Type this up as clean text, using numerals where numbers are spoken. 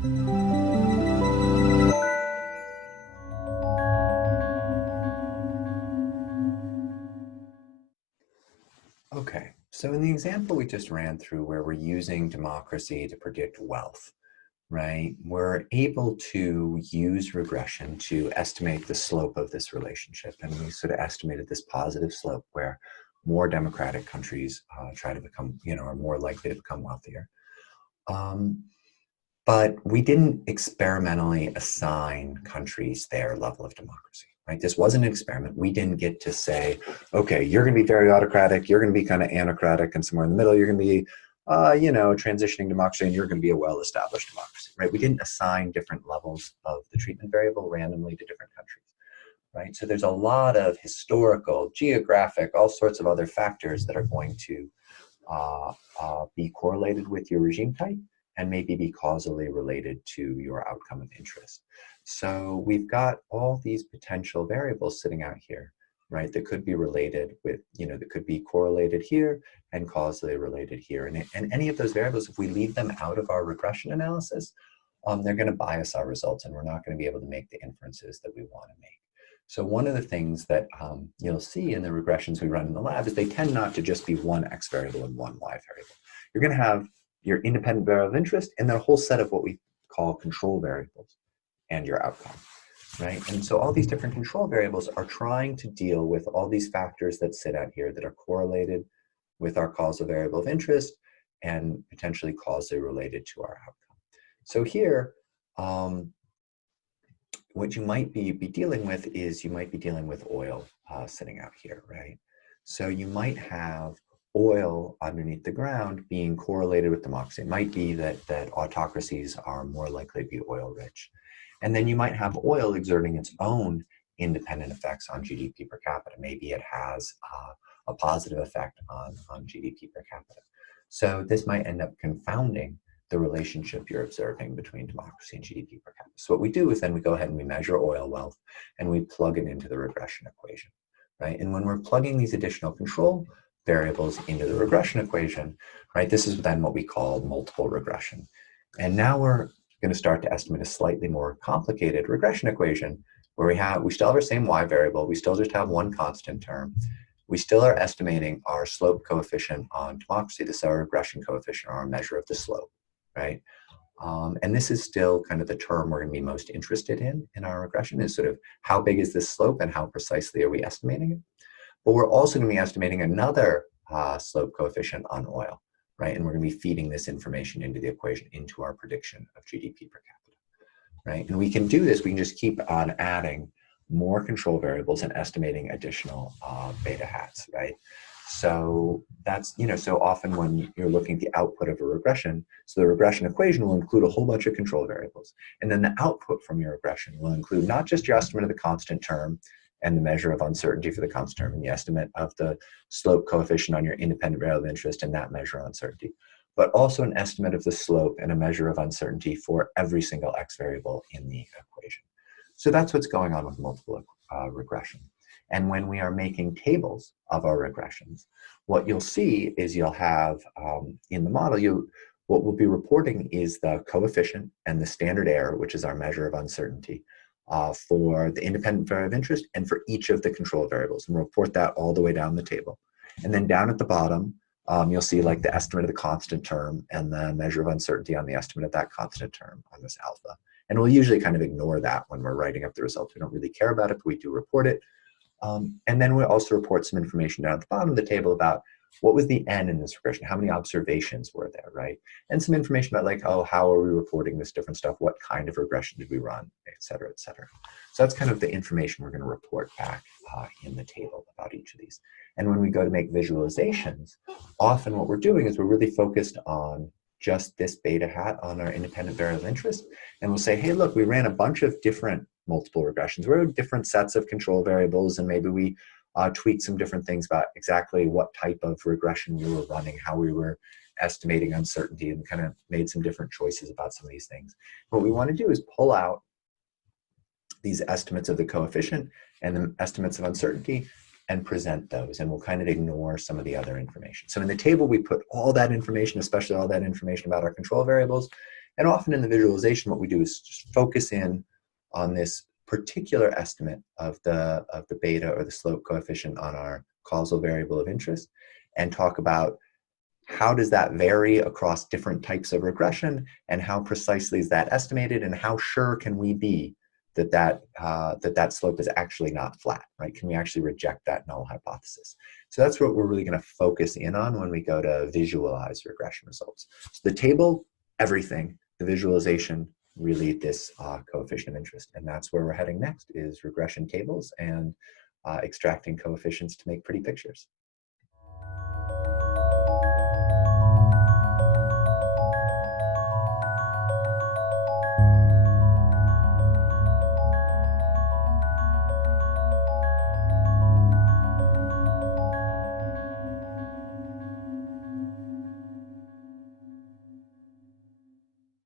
Okay, so in the example we just ran through where we're using democracy to predict wealth, right? We're able to use regression to estimate the slope of this relationship. And we sort of estimated this positive slope where more democratic countries try to become, are more likely to become wealthier. Um, but we didn't experimentally assign countries their level of democracy, right? This wasn't an experiment. We didn't get to say, okay, you're going to be very autocratic, you're going to be kind of anocratic, and somewhere in the middle, you're going to be, transitioning democracy, and you're going to be a well-established democracy, right? We didn't assign different levels of the treatment variable randomly to different countries, right? So there's a lot of historical, geographic, all sorts of other factors that are going to be correlated with your regime type and maybe be causally related to your outcome of interest. So we've got all these potential variables sitting out here, right, that could be related with, that could be correlated here and causally related here. And any of those variables, if we leave them out of our regression analysis, they're going to bias our results, and we're not going to be able to make the inferences that we want to make. So one of the things that you'll see in the regressions we run in the lab is they tend not to just be one X variable and one Y variable. You're going to have your independent variable of interest and then a whole set of what we call control variables and your outcome, right? And so all these different control variables are trying to deal with all these factors that sit out here that are correlated with our causal variable of interest and potentially causally related to our outcome. So here, what you might be dealing with is you might be dealing with oil sitting out here, right? So you might have oil underneath the ground being correlated with democracy. It might be that autocracies are more likely to be oil rich. And then you might have oil exerting its own independent effects on GDP per capita. Maybe it has a positive effect on GDP per capita. So this might end up confounding the relationship you're observing between democracy and GDP per capita. So what we do is then we go ahead and we measure oil wealth and we plug it into the regression equation, right? And when we're plugging these additional control variables into the regression equation, right, this is then what we call multiple regression. And now we're going to start to estimate a slightly more complicated regression equation where we still have our same Y variable, we still just have one constant term. We still are estimating our slope coefficient on democracy. This is our regression coefficient, or our measure of the slope, right? And this is still kind of the term we're going to be most interested in our regression, is sort of how big is this slope and how precisely are we estimating it. But we're also going to be estimating another slope coefficient on oil, right? And we're going to be feeding this information into the equation, into our prediction of GDP per capita, right? And we can do this, we can just keep on adding more control variables and estimating additional beta hats, right? So that's, so often when you're looking at the output of a regression, so the regression equation will include a whole bunch of control variables. And then the output from your regression will include not just your estimate of the constant term and the measure of uncertainty for the constant term and the estimate of the slope coefficient on your independent variable of interest and that measure of uncertainty, but also an estimate of the slope and a measure of uncertainty for every single X variable in the equation. So that's what's going on with multiple regression. And when we are making tables of our regressions, what you'll see is you'll have in the model, what we'll be reporting is the coefficient and the standard error, which is our measure of uncertainty for the independent variable of interest and for each of the control variables. And we'll report that all the way down the table. And then down at the bottom, you'll see like the estimate of the constant term and the measure of uncertainty on the estimate of that constant term on this alpha. And we'll usually kind of ignore that when we're writing up the results. We don't really care about it, but we do report it. And then we'll also report some information down at the bottom of the table about what was the N in this regression, how many observations were there, right? And some information about like, oh, how are we reporting this different stuff? What kind of regression did we run, et cetera, et cetera. So that's kind of the information we're going to report back in the table about each of these. And when we go to make visualizations, often what we're doing is we're really focused on just this beta hat on our independent variable of interest. And we'll say, hey, look, we ran a bunch of different multiple regressions. We had different sets of control variables, and maybe we tweaked some different things about exactly what type of regression we were running, how we were estimating uncertainty, and kind of made some different choices about some of these things. What we want to do is pull out these estimates of the coefficient and the estimates of uncertainty and present those, and we'll kind of ignore some of the other information. So in the table, we put all that information, especially all that information about our control variables, And often in the visualization, what we do is just focus in on this particular estimate of the beta or the slope coefficient on our causal variable of interest, and talk about how does that vary across different types of regression, and how precisely is that estimated, and how sure can we be that that slope is actually not flat, right? Can we actually reject that null hypothesis? So that's what we're really going to focus in on when we go to visualize regression results. So the table, everything. The visualization, really this coefficient of interest. And that's where we're heading next, is regression tables and extracting coefficients to make pretty pictures.